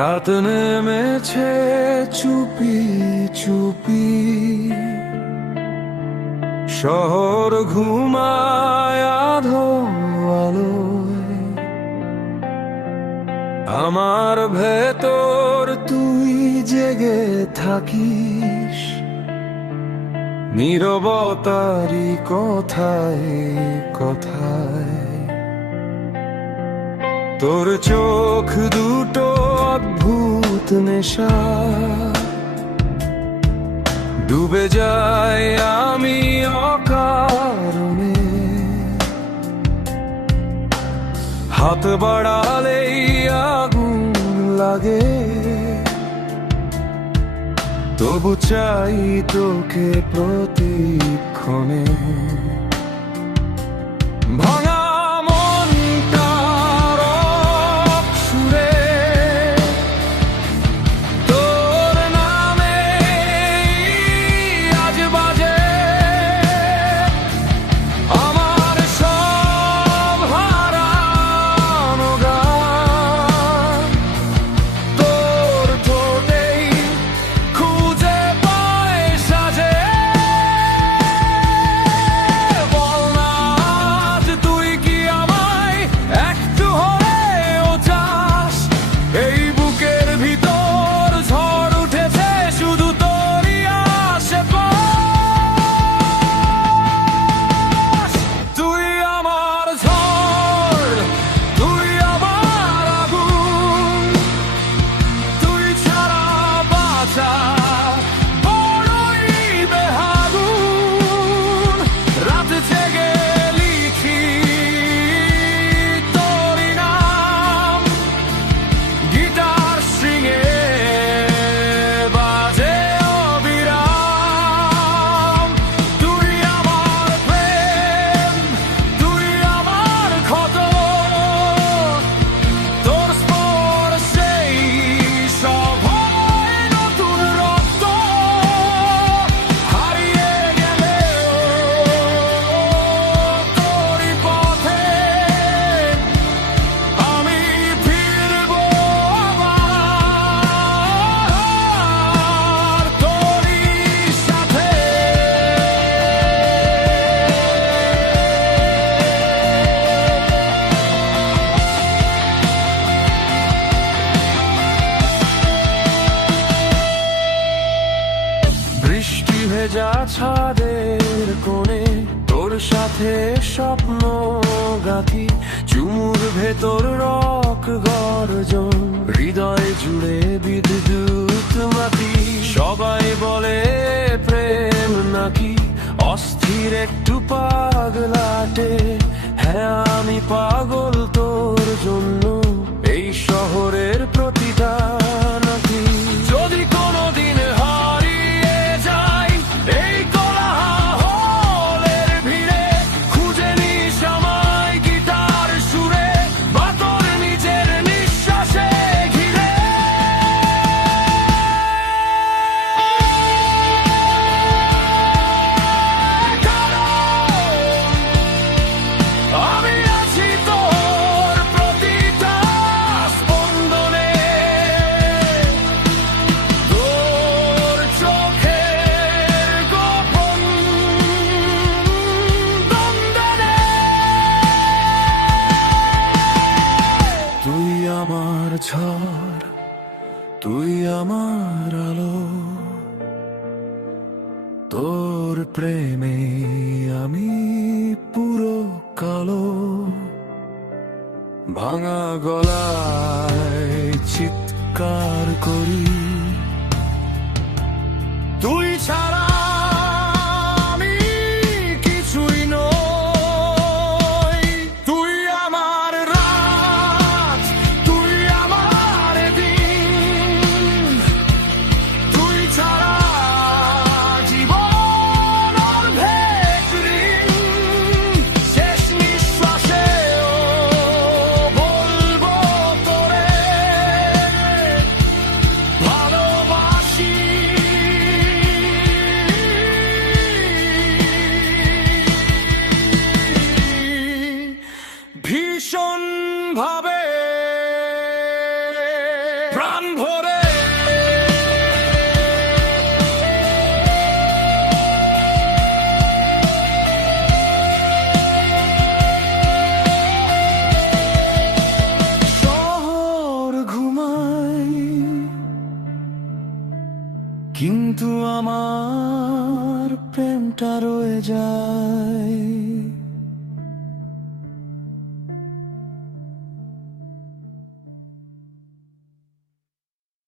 রাত নেমেছে চুপি চুপি, শহর ঘুমায় আধো আলোয়। আমার ভেতর তুই জেগে থাকিস, নীরবতারি কথায় কথায়। তোর চোখ দুটো অদ্ভুত নেশা, ডুবে যাই আমি অকারণে। হাত বাড়ালেই আগুন লাগে, তবু চাই তোকে প্রতিক্ষণে। ভাঙা ভেজা ছাদের কোণে তোর সাথে স্বপ্ন গাথি। চুমুর ভেতর রক গর্জন, হৃদয় জুড়ে বিদ্যুৎ মাতি। সবাই বলে প্রেম নাকি অস্থির একটু পাগলাটে। হ্যাঁ আমি পাগল তোর জন্য, এই শহরের প্রতিটা নাকি। যদি কোনোদিন আমার ঝড়, তুই আমার আলো, তোর প্রেমে আমি পুরো কালো। ভাঙা গলায় চিৎকার করি, তুই ছাড়া ভীষণ ভাবে প্রাণ কিন্তু আমার প্রেমটা রয়ে যায়